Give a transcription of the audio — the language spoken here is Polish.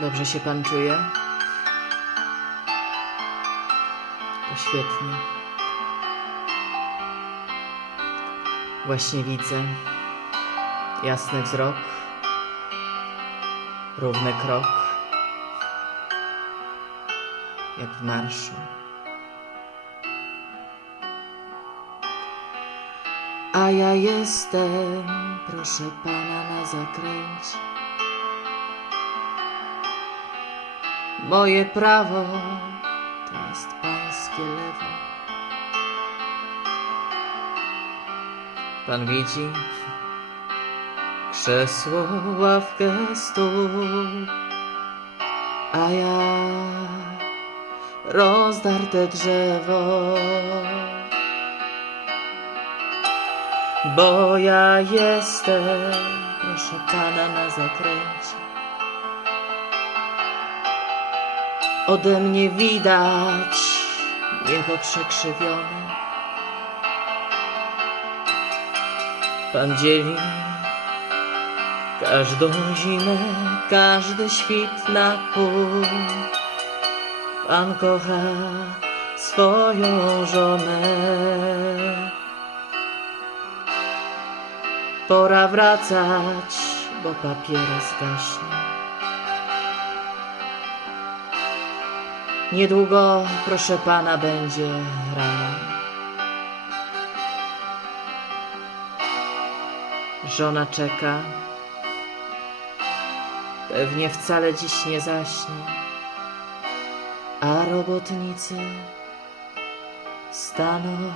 Dobrze się pan czuje? To świetnie. Właśnie widzę jasny wzrok, równy krok, jak w marszu. A ja jestem, proszę pana, na zakręcie. Moje prawo to jest pańskie lewo. Pan widzi krzesło, ławkę, stół, a ja rozdarte drzewo. Bo ja jestem, proszę pana, na zakręcie. Ode mnie widać niebo przekrzywione. Pan dzieli każdą zimę, każdy świt na pół. Pan kocha swoją żonę. Pora wracać, bo papieros gaśnie. Niedługo, proszę pana, będzie rano. Żona czeka. Pewnie wcale dziś nie zaśnie. A robotnicy staną